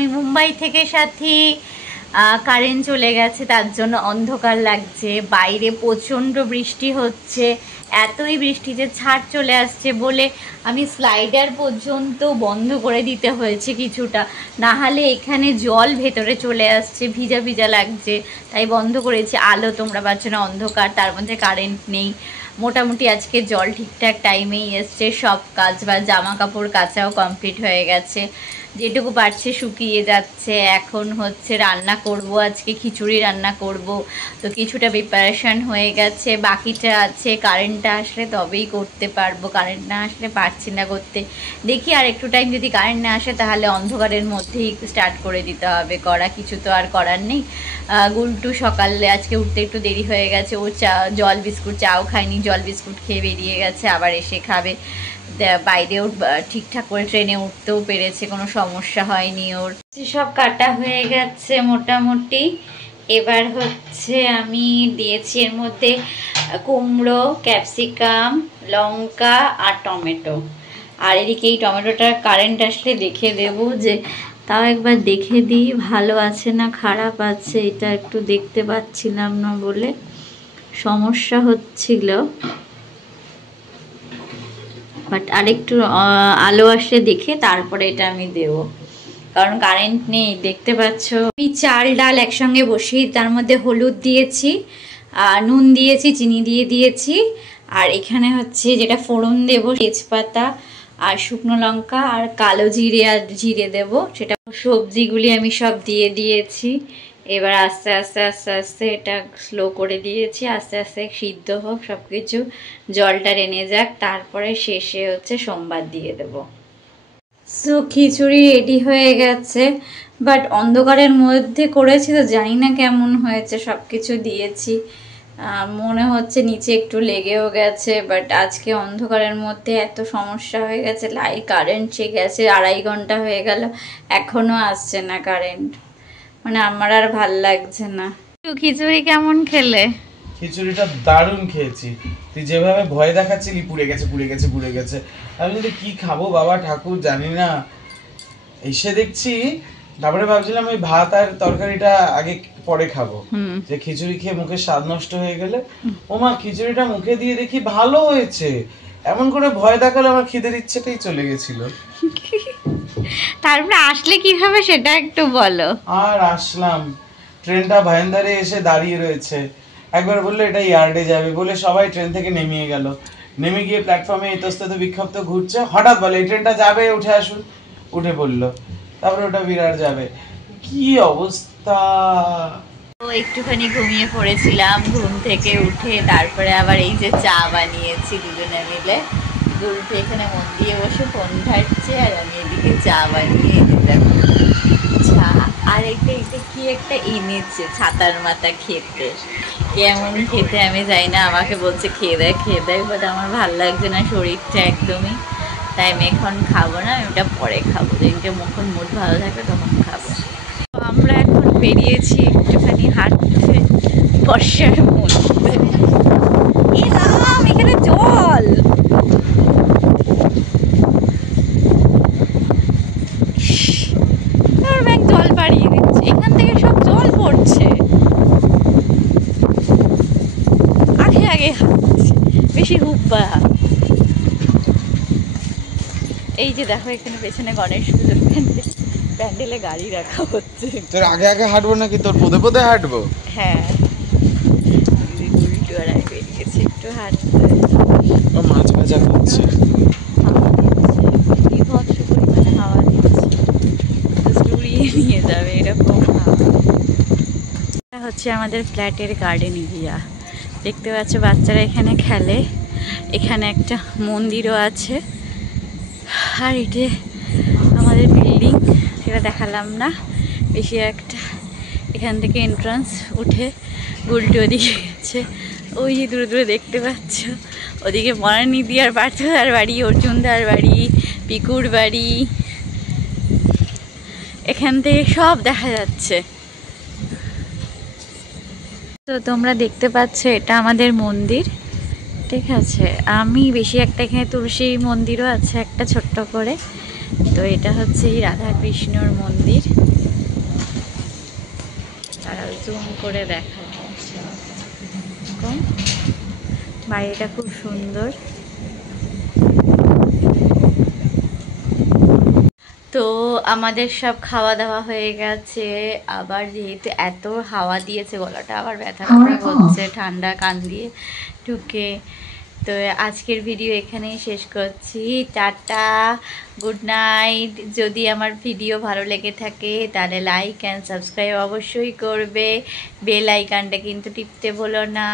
আমি মুম্বাই থেকে সাথী। কারেন্ট চলে গেছে, তার জন্য অন্ধকার লাগছে। বাইরে প্রচণ্ড বৃষ্টি হচ্ছে, এতই বৃষ্টি যে ছাট চলে আসছে বলে আমি স্লাইডার পর্যন্ত বন্ধ করে দিতে হয়েছে কিছুটা, না হলে এখানে জল ভেতরে চলে আসছে, ভিজা ভিজা লাগছে, তাই বন্ধ করেছি। আলো তোমরা পাচ্ছ না, অন্ধকার, তার মধ্যে কারেন্ট নেই। মোটামুটি আজকে জল ঠিকঠাক টাইমেই এসছে, সব কাজ বা জামা কাপড় কাচাও কমপ্লিট হয়ে গেছে, যেটুকু পারছে শুকিয়ে যাচ্ছে। এখন হচ্ছে রান্না করব, আজকে খিচুড়ি রান্না করব, তো কিছুটা প্রিপারেশান হয়ে গেছে, বাকিটা আছে কারেন্টটা আসলে তবেই করতে পারবো, কারেন্ট না আসলে পারছি না করতে। দেখি আর একটু টাইম যদি কারেন্ট না আসে তাহলে অন্ধকারের মধ্যেই স্টার্ট করে দিতে হবে করা, কিছু তো আর করার নেই। গুলটু সকালে আজকে উঠতে একটু দেরি হয়ে গেছে, ও জল বিস্কুট, চাও খায়নি, জল বিস্কুট খেয়ে বেরিয়ে গেছে, আবার এসে খাবে। বাইরেও ঠিকঠাক করে ট্রেনে উঠতেও পেরেছে, কোনো সমস্যা হয়নি ওর। সব কাটা হয়ে গেছে মোটামুটি। এবার হচ্ছে আমি দিয়েছি এর মধ্যে কুমড়ো, ক্যাপসিকাম, লঙ্কা আর টমেটো। আর এদিকে এই টমেটোটা কারেন্ট আসলে দেখে দেব, যে তাও একবার দেখে দিই ভালো আছে না খারাপ আছে, এটা একটু দেখতে পাচ্ছিলাম না বলে সমস্যা হচ্ছিল। বাট আরেকটু আলো আসলে দেখে তারপরে এটা আমি দেব, কারণ কারেন্ট নেই দেখতে পাচ্ছ। আমি চাল ডাল একসঙ্গে বসিয়ে তার মধ্যে হলুদ দিয়েছি, নুন দিয়েছি, চিনি দিয়ে দিয়েছি, আর এখানে হচ্ছে যেটা ফোড়ন দেব তেজপাতা আর শুকনো লঙ্কা আর কালো জিরে আর জিরে দেব, সেটা সবজিগুলি আমি সব দিয়ে দিয়েছি। এবার আস্তে আস্তে আস্তে আস্তে এটা স্লো করে দিয়েছি, আস্তে আস্তে সিদ্ধ হোক সব কিছু, জলটা টেনে যাক, তারপরে শেষে হচ্ছে সোমবার দিয়ে দেব। সো খিচুড়ি রেডি হয়ে গেছে, বাট অন্ধকারের মধ্যে করেছি তো জানি না কেমন হয়েছে, সব কিছু দিয়েছি, মনে হচ্ছে নিচে একটু লেগেও গেছে। বাট আজকে অন্ধকারের মধ্যে এত সমস্যা হয়ে গেছে, লাইট কারেন্ট সে গেছে 2.5 ঘন্টা হয়ে গেল, এখনও আসছে না কারেন্ট, মানে আমার আর ভাল লাগছে না। খিচুড়ি কেমন খেলে? খিচুড়িটা দারুণ খেয়েছি। তুই যেভাবে ভয় দেখাচ্ছিলি পুড়ে গেছে পুড়ে গেছে পুড়ে গেছে, আমি যদি কি খাবো বাবা ঠাকুর জানি না, এসে দেখছি তারপরে ভাবছিলাম ওই ভাত আর তরকারিটা আগে পরে খাবো, যে খিচুড়ি খেয়ে মুখের স্বাদ নষ্ট হয়ে গেলে। ওমা খিচুড়িটা মুখে দিয়ে দেখি ভালো হয়েছে, এমন করে ভয় দেখালে আমার খিদের ইচ্ছেটাই চলে গেছিল। তারপরে আসলে কিভাবে সেটা একটু বলো। আর আসলাম, ট্রেনটা ভাইন্দারে এসে দাঁড়িয়ে রয়েছে, একবার বললো এটা ইয়ার্ডে যাবে বলে সবাই ট্রেন থেকে নেমে গেল, নেমে গিয়ে প্ল্যাটফর্মে ইতস্তত বিক্ষিপ্ত ঘুরছে, হঠাৎ বলে এই ট্রেনটা যাবে উঠে আসুন, উঠে পড়লো, তারপরে ওটা বিরাট যাবে, কি অবস্থা। তো একটুখানি ঘুমিয়ে পড়েছিলাম, ঘুম থেকে উঠে তারপরে আবার এই যে চা বানিয়েছি দুজনে মিলে, গুলটু এখানে মন দিয়ে বসে ফোন ঘাটছে আর আমি এদিকে চা বানিয়ে দিলাম। চা আর এটা কি একটা এনেছে ছাতার মাথা খেতে, কেমন খেতে আমি যাই না, আমাকে বলছে খেয়ে দেয়, বাট আমার ভাল লাগছে না শরীরটা একদমই, তাই আমি এখন খাবো না, আমি ওটা পরে খাবো, যেদিনকে যখন মুড ভালো থাকবে তখন খাবো। আমরা এখন বেরিয়েছি একটুখানি হাঁটতে বর্ষার মধ্যে, এলাম এখানে জল, ব্যাগ জল বাড়িয়ে দিচ্ছে, এখান থেকে সব জল পড়ছে, আগে আগে হাঁটছে, বেশি হুব্বা। এই যে দেখো এখানে পেছনে গণেশ পুজোর প্যান্ডেলে গাড়ি রাখা হচ্ছে। তোর আগে আগে হাঁটবো নাকি তোর পদে পদে হাঁটবো? হ্যাঁ, উল্টো আর আমি বেরিয়েছি একটু হাঁটতে। মাছ ভাজা করছে, বিভৎস পরিমাণে হাওয়া দিচ্ছে, উড়িয়ে নিয়ে যাবে এরকম হাওয়া। এটা হচ্ছে আমাদের ফ্ল্যাটের গার্ডেন এরিয়া, দেখতে পাচ্ছ বাচ্চারা এখানে খেলে, এখানে একটা মন্দিরও আছে, আর এটা আমাদের বিল্ডিং, সেটা দেখালাম না বেশি একটা। এখান থেকে এন্ট্রান্স উঠে গুলটু ওদিকে গেছে, ওই যে দূরে দূরে দেখতে পাচ্ছ, ওদিকে মরানিদি আর পার্থদার বাড়ি, অর্জুনদার বাড়ি, পিকুর বাড়ি, এখান থেকে সব দেখা যাচ্ছে। তো তোমরা দেখতে পাচ্ছ এটা আমাদের মন্দির, ঠিক আছে। আমি বেশি একটা, এখানে তুলসী মন্দিরও আছে একটা ছোট্ট করে, তো এটা হচ্ছে এই রাধা কৃষ্ণর মন্দির, তারা জুম করে দেখায়। বাড়িটা খুব সুন্দর। তো আমাদের সব খাওয়া দাওয়া হয়ে গেছে। আবার যেহেতু এত হাওয়া দিয়েছে, গলাটা আবার ব্যথা ব্যথা হচ্ছে, ঠান্ডা কান দিয়ে ঢুকে। তো আজকের ভিডিও এখানেই শেষ করছি। Tata, good night. যদি আমার ভিডিও ভালো লেগে থাকে তাহলে লাইক অ্যান্ড সাবস্ক্রাইব অবশ্যই করবে। বেল আইকনটা কিন্তু টিপতে ভুলো না।